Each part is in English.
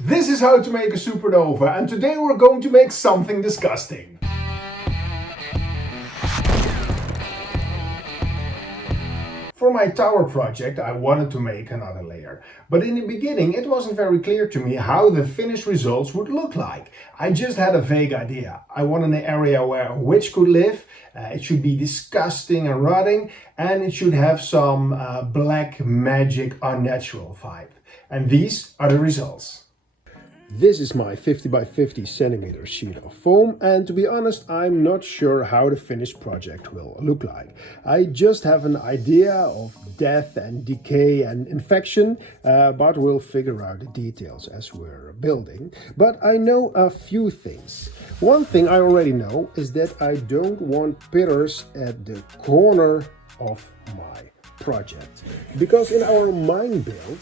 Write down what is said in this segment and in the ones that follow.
This is how to make a supernova, and today we're going to make something disgusting. For my tower project I wanted to make another layer, but in the beginning it wasn't very clear to me how the finished results would look like. I just had a vague idea. I wanted an area where a witch could live, it should be disgusting and rotting, and it should have some black magic unnatural vibe. And these are the results. This is my 50 by 50 centimeter sheet of foam, and to be honest, I'm not sure how the finished project will look like. I just have an idea of death and decay and infection, but we'll figure out the details as we're building. But I know a few things. One thing I already know is that I don't want pillars at the corner of my project, because in our mine build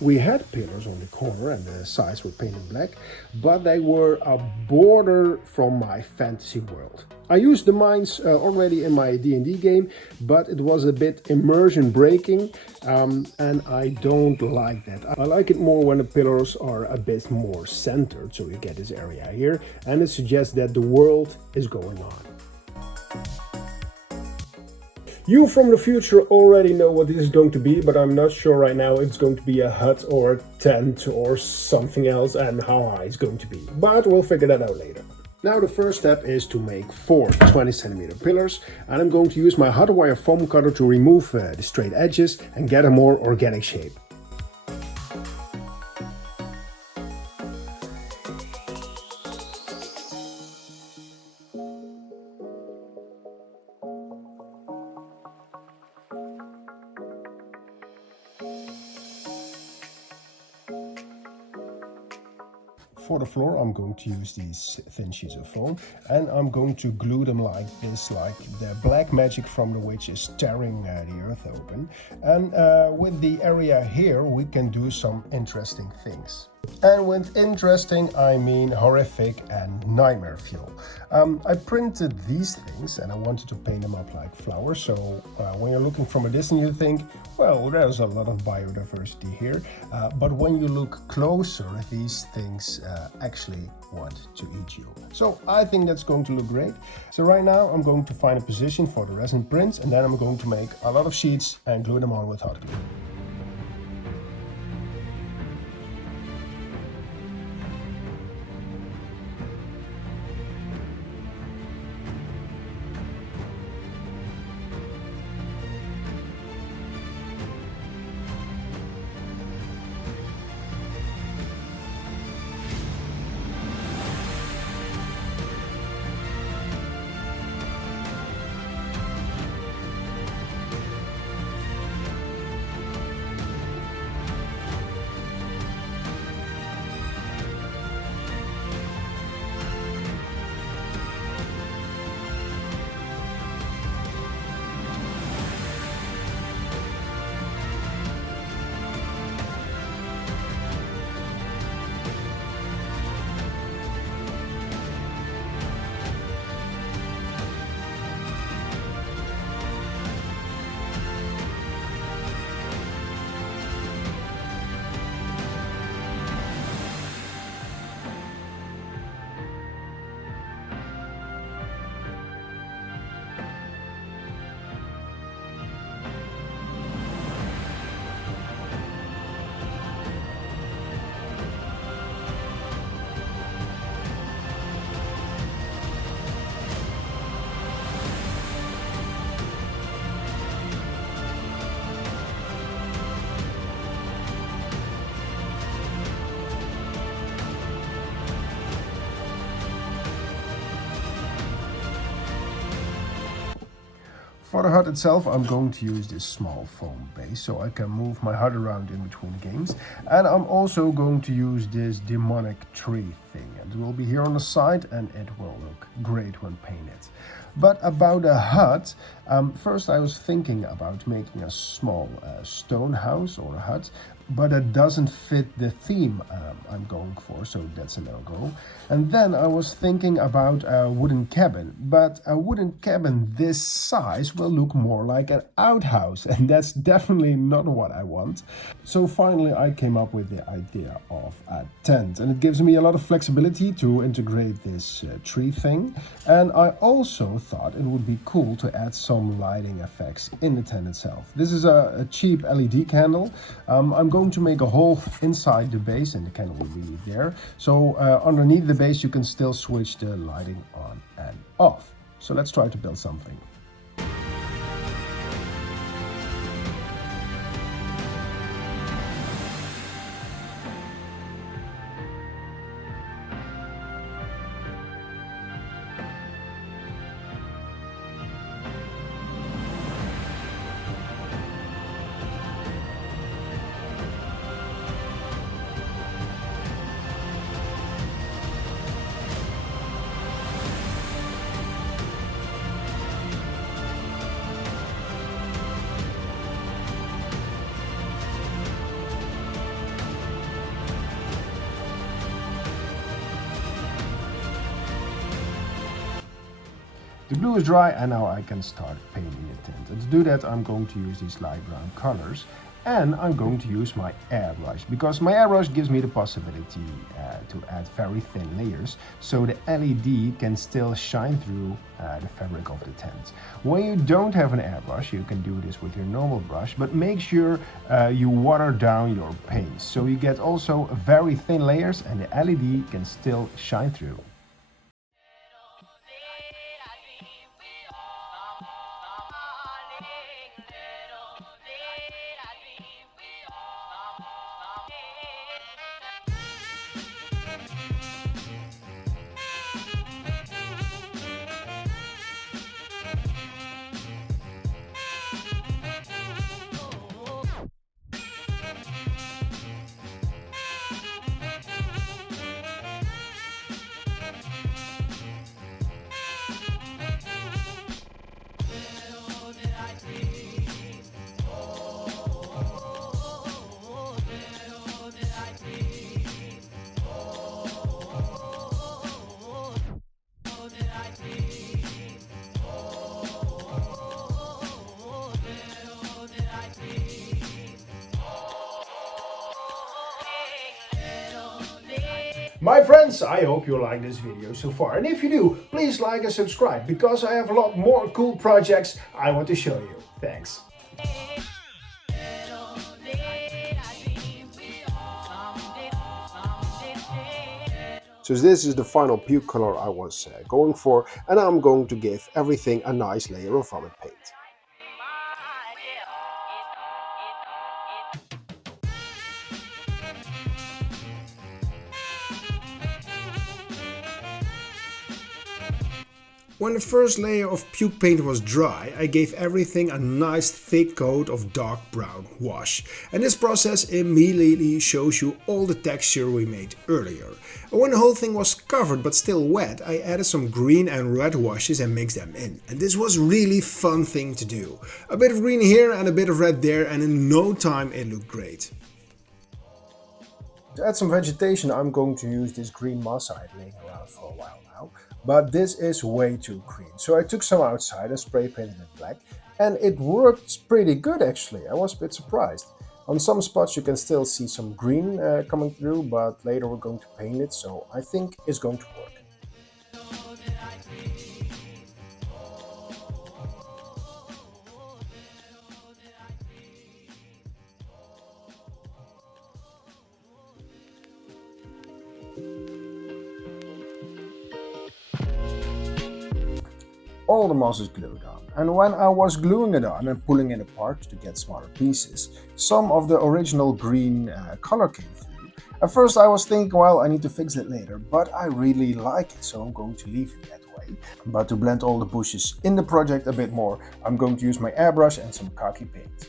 we had pillars on the corner and the sides were painted black, but they were a border from my fantasy world. I used the mines already in my D&D game, but it was a bit immersion breaking, and I don't like that. I like it more when the pillars are a bit more centered, so you get this area here, and it suggests that the world is going on. You from the future already know what this is going to be, but I'm not sure right now if it's going to be a hut or a tent or something else and how high it's going to be. But we'll figure that out later. Now the first step is to make 4 20 centimeter pillars, and I'm going to use my hot wire foam cutter to remove the straight edges and get a more organic shape. For the floor I'm going to use these thin sheets of foam, and I'm going to glue them like this, like the black magic from the witch is tearing the earth open. And with the area here we can do some interesting things. And with interesting I mean horrific and nightmare fuel. I printed these things and I wanted to paint them up like flowers, so when you're looking from a distance you think, well, there's a lot of biodiversity here, but when you look closer these things actually want to eat you. So I think that's going to look great. So right now I'm going to find a position for the resin prints, and then I'm going to make a lot of sheets and glue them on with hot glue. For the hut itself, I'm going to use this small foam base so I can move my hut around in between games. And I'm also going to use this demonic tree thing. It will be here on the side and it will look great when painted. But about a hut, first I was thinking about making a small stone house or a hut, but it doesn't fit the theme I'm going for, so that's a no-go. And then I was thinking about a wooden cabin, but a wooden cabin this size will look more like an outhouse, and that's definitely not what I want. So finally I came up with the idea of a tent, and it gives me a lot of flexibility to integrate this tree thing. And I also thought it would be cool to add some lighting effects in the tent itself. This is a cheap LED candle. I'm going to make a hole inside the base, and the candle will be there. So underneath the base you can still switch the lighting on and off. So let's try to build something. The glue is dry and now I can start painting the tent. And to do that I'm going to use these light brown colors, and I'm going to use my airbrush, because my airbrush gives me the possibility to add very thin layers so the LED can still shine through the fabric of the tent. When you don't have an airbrush you can do this with your normal brush, but make sure you water down your paints so you get also very thin layers and the LED can still shine through. My friends, I hope you like this video so far, and if you do, please like and subscribe, because I have a lot more cool projects I want to show you. Thanks. So this is the final puke color I was going for, and I'm going to give everything a nice layer of vomit paint. When the first layer of puke paint was dry, I gave everything a nice thick coat of dark brown wash. And this process immediately shows you all the texture we made earlier. And when the whole thing was covered but still wet, I added some green and red washes and mixed them in. And this was really fun thing to do. A bit of green here and a bit of red there, and in no time it looked great. To add some vegetation, I'm going to use this green moss I had laying around for a while now, but this is way too green. So I took some outside and spray painted it black, and it worked pretty good actually. I was a bit surprised. On some spots you can still see some green coming through, but later we're going to paint it, so I think it's going to work. All the moss is glued on, and when I was gluing it on and pulling it apart to get smaller pieces, some of the original green color came through. At first I was thinking, well, I need to fix it later, but I really like it, so I'm going to leave it that way. But to blend all the bushes in the project a bit more, I'm going to use my airbrush and some khaki paint.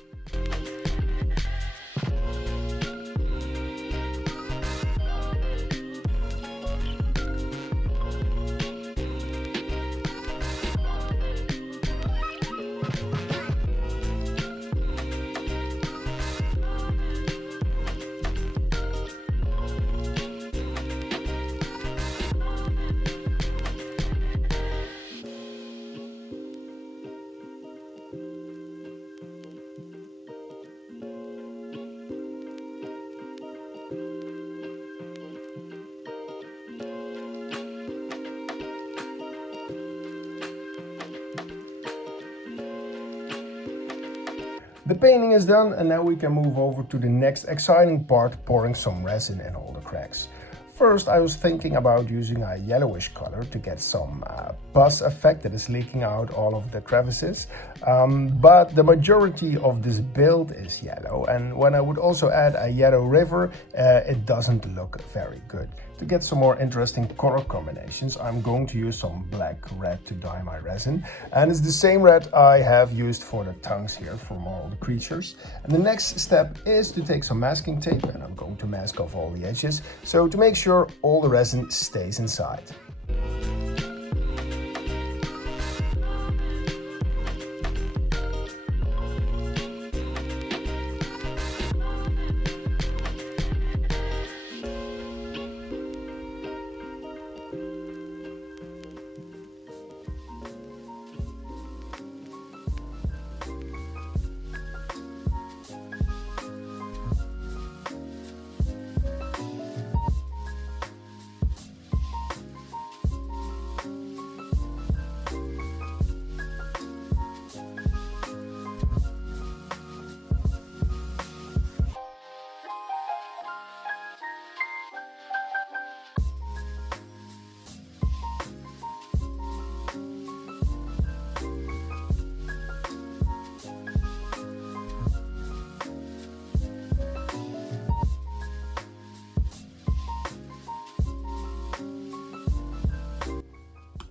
The painting is done and now we can move over to the next exciting part, pouring some resin in all the cracks. First, I was thinking about using a yellowish color to get some pus effect that is leaking out all of the crevices, but the majority of this build is yellow, and when I would also add a yellow river, it doesn't look very good. To get some more interesting color combinations, I'm going to use some black red to dye my resin, and it's the same red I have used for the tongues here from all the creatures. And the next step is to take some masking tape, and I'm going to mask off all the edges, so to make sure all the resin stays inside.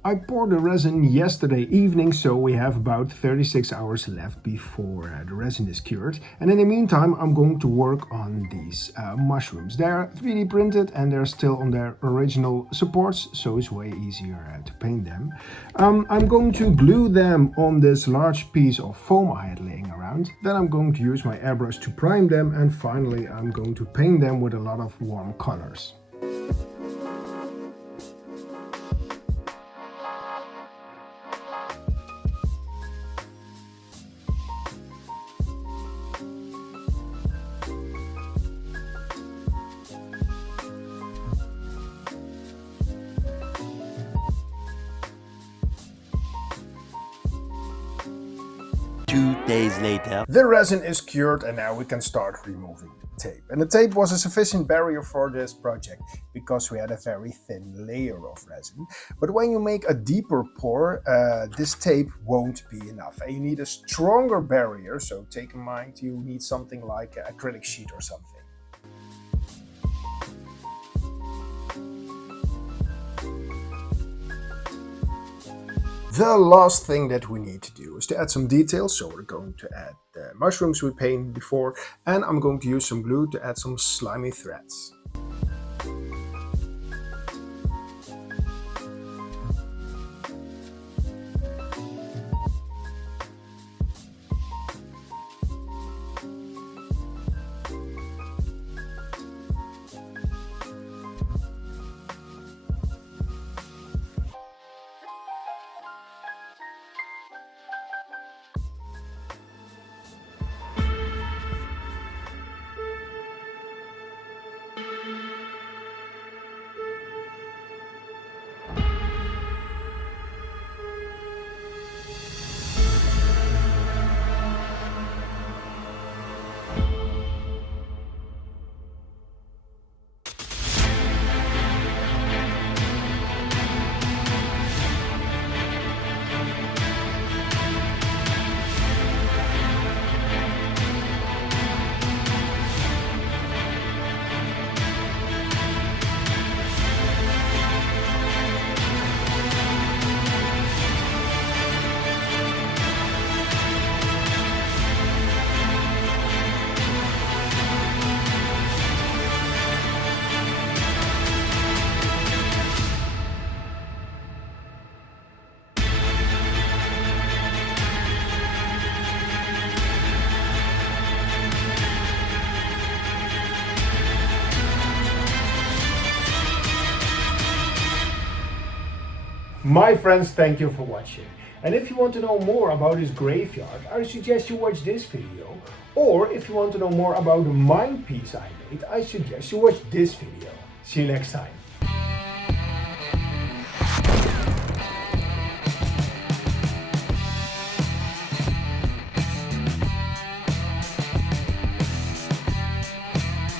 I poured the resin yesterday evening, so we have about 36 hours left before the resin is cured. And in the meantime, I'm going to work on these mushrooms. They're 3D printed and they're still on their original supports, so it's way easier to paint them. I'm going to glue them on this large piece of foam I had laying around. Then I'm going to use my airbrush to prime them, and finally I'm going to paint them with a lot of warm colors. Days later. The resin is cured and now we can start removing the tape. And the tape was a sufficient barrier for this project because we had a very thin layer of resin. But when you make a deeper pour, this tape won't be enough. And you need a stronger barrier, so take in mind you need something like an acrylic sheet or something. The last thing that we need to do is to add some details, so we're going to add the mushrooms we painted before, and I'm going to use some glue to add some slimy threads. My friends, thank you for watching. And if you want to know more about this graveyard, I suggest you watch this video. Or if you want to know more about the mine piece I made, I suggest you watch this video. See you next time.